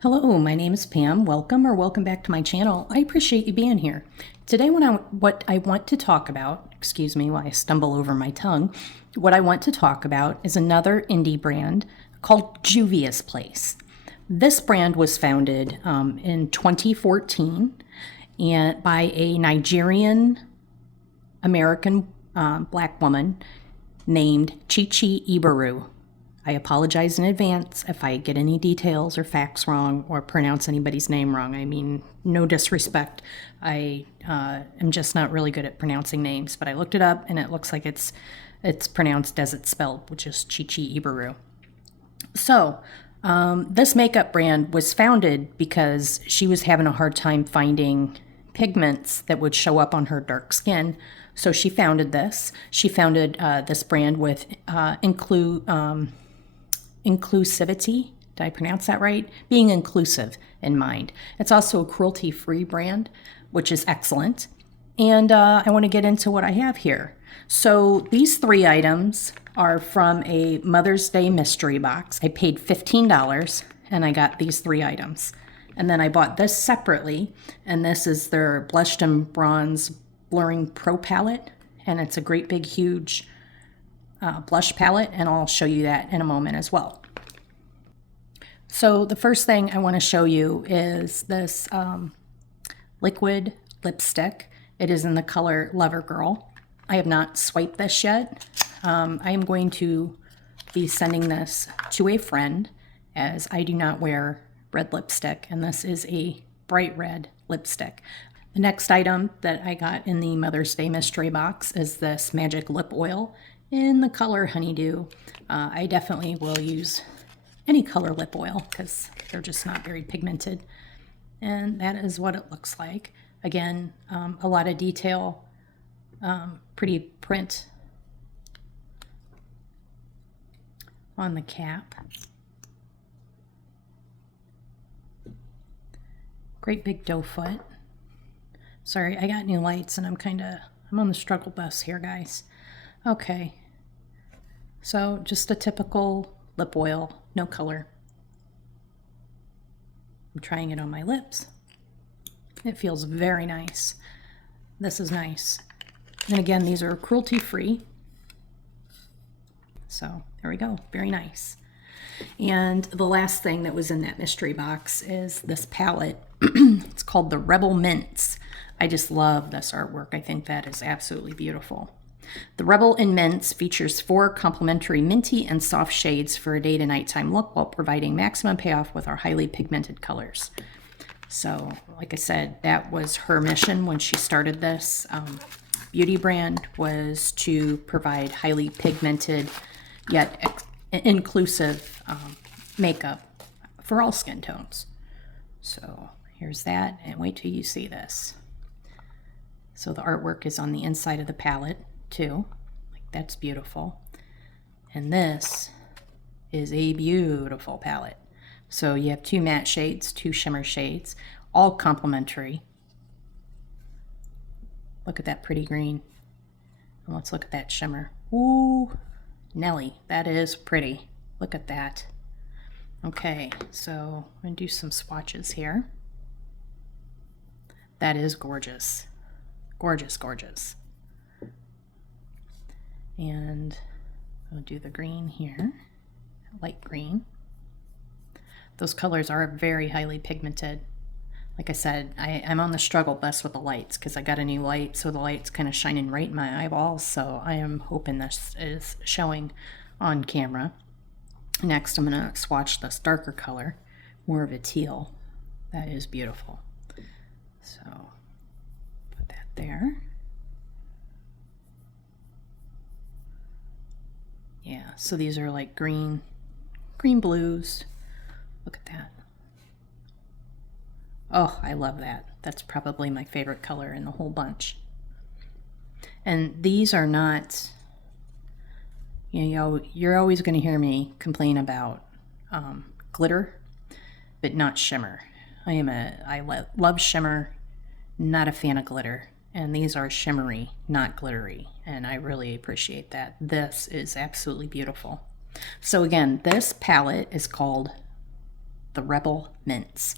Hello, my name is Pam. Welcome or welcome back to my channel. I appreciate you being here. Today what I want to talk about, excuse me while I stumble over my tongue, what I want to talk about is another indie brand called Juvia's Place. This brand was founded in 2014 and by a Nigerian American black woman named Chichi Ibaru. I apologize in advance if I get any details or facts wrong or pronounce anybody's name wrong. I mean, no disrespect. I am just not really good at pronouncing names, but I looked it up and it looks like it's pronounced as it's spelled, which is Chichi Ibaru. So this makeup brand was founded because she was having a hard time finding pigments that would show up on her dark skin. So she founded this. She founded this brand with inclusivity, did I pronounce that right? Being inclusive in mind. It's also a cruelty-free brand, which is excellent. And I want to get into what I have here. So these three items are from a Mother's Day mystery box. I paid $15 and I got these three items. And then I bought this separately, and this is their Blushed and Bronze Blurring Pro Palette. And it's a great big huge blush palette, and I'll show you that in a moment as well. So the first thing I want to show you is this liquid lipstick. It is in the color Lover Girl. I have not swiped this yet. I am going to be sending this to a friend as I do not wear red lipstick, and this is a bright red lipstick. The next item that I got in the Mother's Day mystery box is this magic lip oil in the color Honeydew. I definitely will use any color lip oil because they're just not very pigmented. And that is what it looks like. Again, a lot of detail, pretty print on the cap. Great big doe foot. Sorry, I got new lights and I'm on the struggle bus here, guys. Okay, so just a typical lip oil, no color. I'm trying it on my lips. It feels very nice. This is nice. And again, these are cruelty-free. So there we go, very nice. And the last thing that was in that mystery box is this palette. It's called the Rebel Mints. I just love this artwork. I think that is absolutely beautiful. The Rebel in Mints features 4 complementary minty and soft shades for a day to nighttime look while providing maximum payoff with our highly pigmented colors. So, like I said, that was her mission when she started this beauty brand, was to provide highly pigmented yet inclusive makeup for all skin tones. So here's that, and wait till you see this. So the artwork is on the inside of the palette too. Like, that's beautiful. And this is a beautiful palette. So you have 2 matte shades, 2 shimmer shades, all complementary. Look at that pretty green. And let's look at that shimmer. Ooh, Nelly, that is pretty. Look at that. Okay, so I'm going to do some swatches here. That is gorgeous. Gorgeous, gorgeous. And I'll do the green here, light green. Those colors are very highly pigmented. Like I said, I'm on the struggle bus with the lights because I got a new light, so the light's kind of shining right in my eyeballs, so I am hoping this is showing on camera. Next, I'm going to swatch this darker color, more of a teal. That is beautiful. So, put that there. Yeah, so these are like green blues. Look at that. Oh, I love that. That's probably my favorite color in the whole bunch. And these are not, you're always going to hear me complain about glitter, but not shimmer. I love shimmer, not a fan of glitter. And these are shimmery, not glittery. And I really appreciate that. This is absolutely beautiful. So again, this palette is called the Rebel Mints.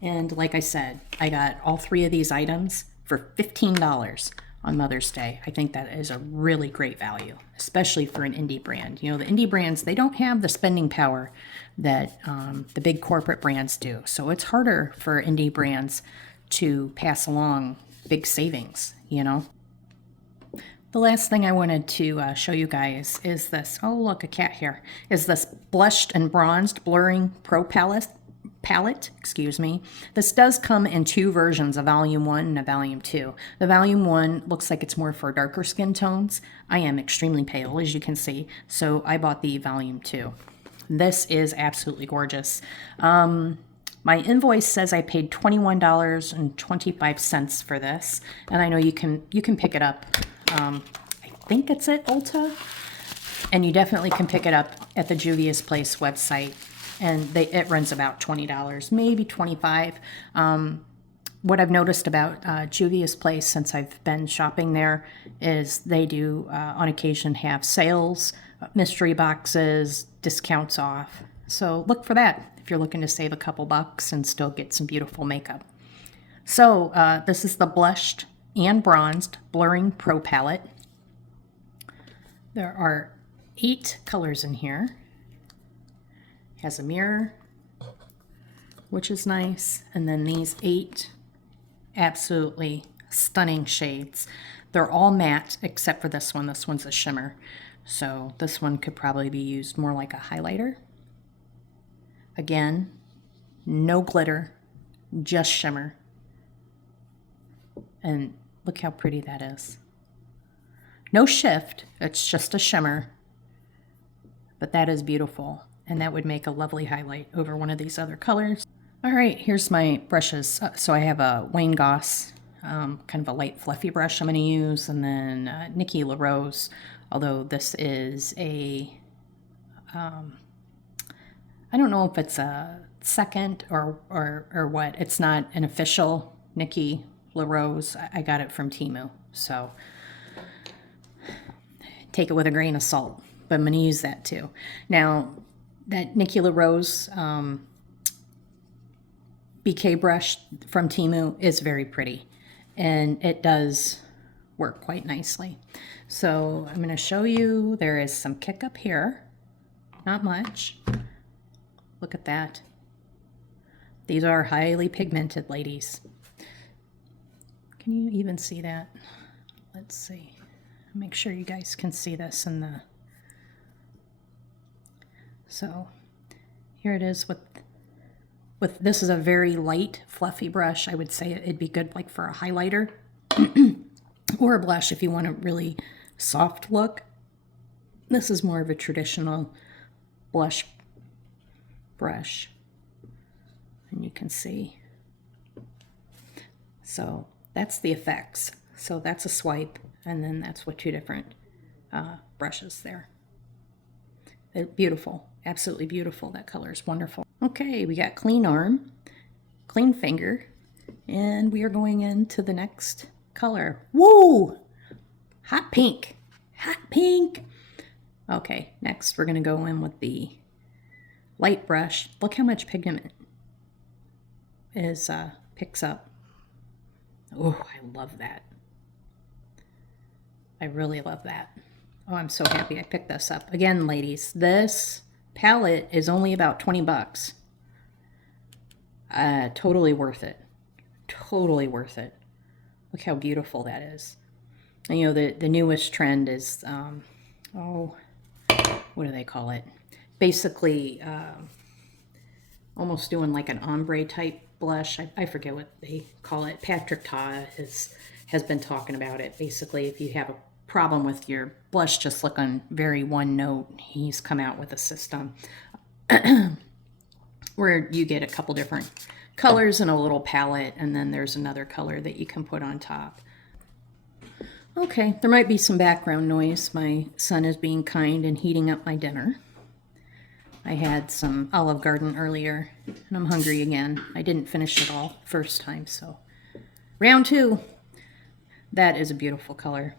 And like I said, I got all 3 of these items for $15 on Mother's Day. I think that is a really great value, especially for an indie brand. You know, the indie brands, they don't have the spending power that the big corporate brands do. So it's harder for indie brands to pass along big savings, you know. The last thing I wanted to show you guys is this. Oh, look, a cat hair. Is this Blushed and Bronzed Blurring Pro Palette, excuse me. This does come in 2 versions, a volume 1 and a volume 2. The volume 1 looks like it's more for darker skin tones. I am extremely pale, as you can see, so I bought the volume 2. This is absolutely gorgeous. My invoice says I paid $21.25 for this, and I know you can pick it up. I think it's at Ulta, and you definitely can pick it up at the Juvia's Place website, and it runs about $20, maybe $25. What I've noticed about Juvia's Place since I've been shopping there is they do on occasion have sales, mystery boxes, discounts off. So look for that if you're looking to save a couple bucks and still get some beautiful makeup. So this is the Blushed and Bronzed Blurring Pro Palette. There are 8 colors in here. Has a mirror, which is nice, and then these 8 absolutely stunning shades. They're all matte except for this one. This one's a shimmer, so this one could probably be used more like a highlighter. Again, no glitter, just shimmer. And look how pretty that is. No shift, it's just a shimmer, but that is beautiful. And that would make a lovely highlight over one of these other colors. All right, here's my brushes. So I have a Wayne Goss, kind of a light fluffy brush I'm gonna use, and then Nikki LaRose, although this is a, I don't know if it's a second or what. It's not an official Nikki LaRose. I got it from Temu, so take it with a grain of salt, but I'm gonna use that too. Now, that Nikki LaRose BK brush from Temu is very pretty, and it does work quite nicely. So I'm going to show you, there is some kick up here, not much. Look at that. These are highly pigmented, ladies. Can you even see that? Let's see. Make sure you guys can see this in the... So here it is with this is a very light, fluffy brush. I would say it'd be good like for a highlighter or a blush if you want a really soft look. This is more of a traditional blush brush, and you can see. So that's the effects. So that's a swipe, and then that's what 2 different brushes there. They're beautiful, absolutely beautiful. That color is wonderful. Okay, we got clean arm, clean finger, and we are going into the next color. Woo! Hot pink, hot pink. Okay, next we're gonna go in with the light brush. Look how much pigment is picks up. Oh, I love that. I really love that. Oh, I'm so happy I picked this up. Again, ladies, this palette is only about 20 bucks. Totally worth it. Totally worth it. Look how beautiful that is. And, you know, the newest trend is, what do they call it? Basically, almost doing like an ombre type blush. I forget what they call it. Patrick Ta has been talking about it. Basically, if you have a problem with your blush just looking very one note, he's come out with a system where you get a couple different colors in a little palette, and then there's another color that you can put on top. Okay, there might be some background noise. My son is being kind and heating up my dinner. I had some Olive Garden earlier, and I'm hungry again. I didn't finish it all first time, so round 2. That is a beautiful color.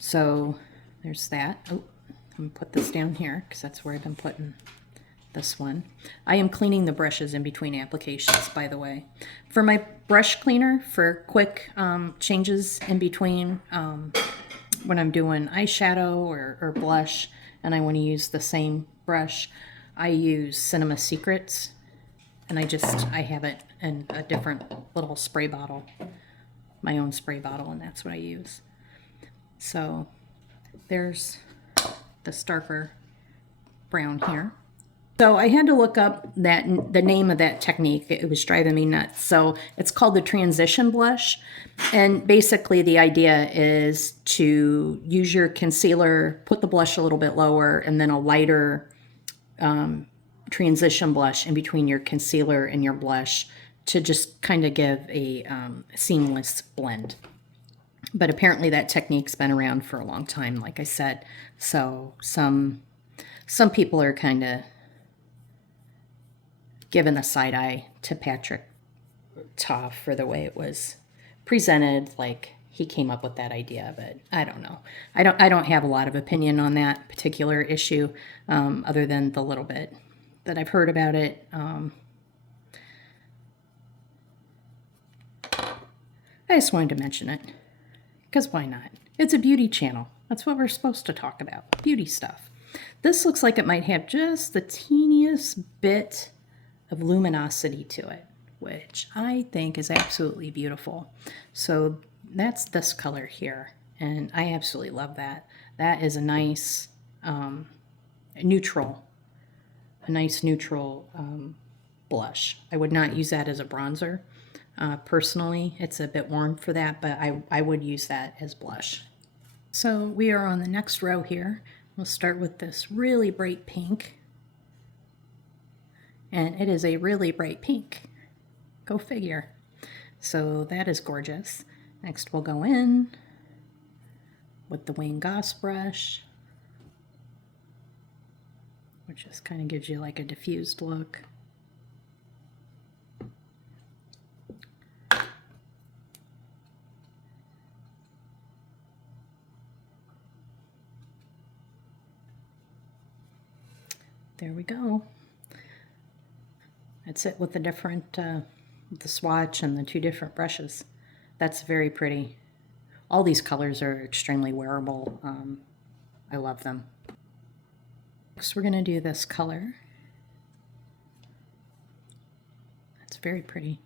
So there's that. Oh, I'm gonna put this down here because that's where I've been putting this one. I am cleaning the brushes in between applications, by the way. For my brush cleaner, for quick changes in between when I'm doing eyeshadow or blush, and I want to use the same brush, I use Cinema Secrets, and I have it in a different little spray bottle, my own spray bottle, and that's what I use. So there's the darker brown here. So I had to look up the name of that technique. It was driving me nuts. So it's called the transition blush. And basically the idea is to use your concealer, put the blush a little bit lower, and then a lighter transition blush in between your concealer and your blush to just kind of give a seamless blend. But apparently that technique's been around for a long time, like I said. So some people are kind of giving the side eye to Patrick Ta for the way it was presented, like he came up with that idea, but I don't know. I don't have a lot of opinion on that particular issue, other than the little bit that I've heard about it. I just wanted to mention it, because why not? It's a beauty channel. That's what we're supposed to talk about, beauty stuff. This looks like it might have just the teeniest bit of luminosity to it, which I think is absolutely beautiful. So that's this color here, and I absolutely love that. That is a nice neutral blush. I would not use that as a bronzer. Personally, it's a bit warm for that, but I would use that as blush. So we are on the next row here. We'll start with this really bright pink. And it is a really bright pink. Go figure. So that is gorgeous. Next we'll go in with the Wayne Goss brush, which just kind of gives you like a diffused look. There we go. That's it with the different, the swatch and the two different brushes. That's very pretty. All these colors are extremely wearable. I love them. Next we're gonna do this color. That's very pretty.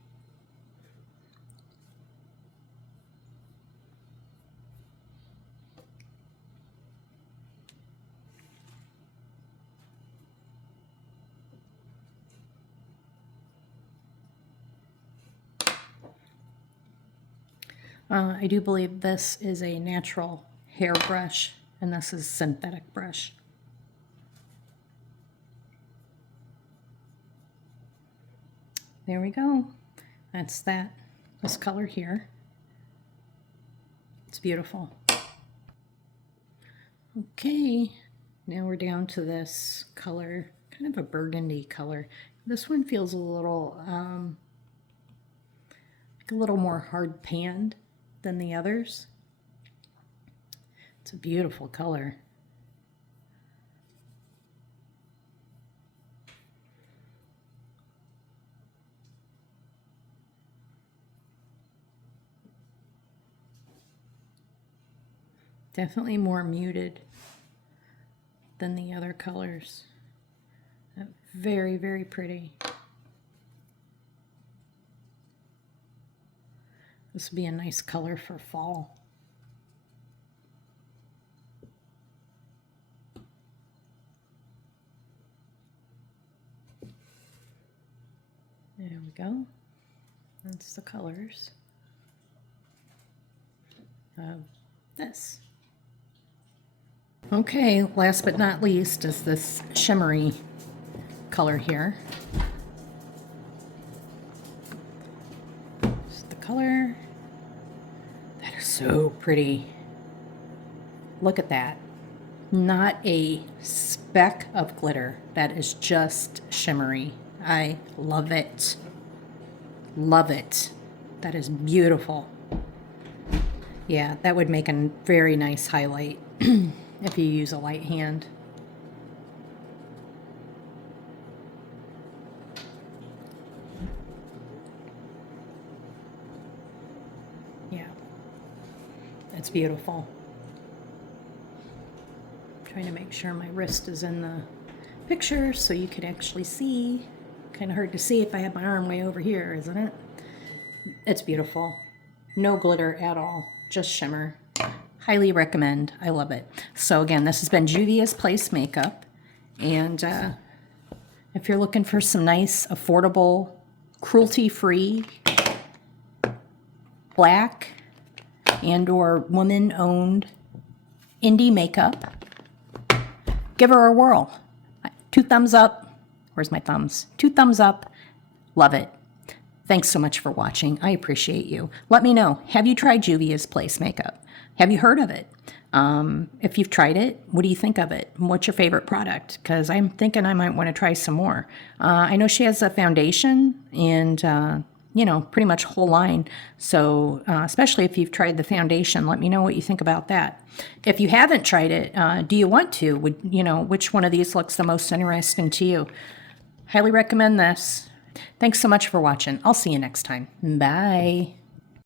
I do believe this is a natural hair brush, and this is synthetic brush. There we go. That's this color here. It's beautiful. Okay, now we're down to this color, kind of a burgundy color. This one feels a little more hard panned than the others. It's a beautiful color. Definitely more muted than the other colors. Very, very pretty. This would be a nice color for fall. There we go. That's the colors of this. Okay, last but not least is this shimmery color here. Just the color. That is so pretty. Look at that. Not a speck of glitter. That is just shimmery. I love it. Love it. That is beautiful. Yeah, that would make a very nice highlight if you use a light hand. It's beautiful. I'm trying to make sure my wrist is in the picture so you could actually see. Kind of hard to see if I have my arm way over here, isn't it? It's beautiful. No glitter at all, just shimmer. Highly recommend. I love it. So again, this has been Juvia's Place Makeup. And if you're looking for some nice, affordable, cruelty-free, black and or woman-owned indie makeup, give her a whirl. 2 thumbs up. Where's my thumbs? 2 thumbs up. Love it. Thanks so much for watching. I appreciate you. Let me know. Have you tried Juvia's Place Makeup? Have you heard of it? If you've tried it, what do you think of it? What's your favorite product? Because I'm thinking I might want to try some more. I know she has a foundation and, you know, pretty much whole line. So especially if you've tried the foundation, let me know what you think about that. If you haven't tried it, do you want to? Which one of these looks the most interesting to you? Highly recommend this. Thanks so much for watching. I'll see you next time. Bye.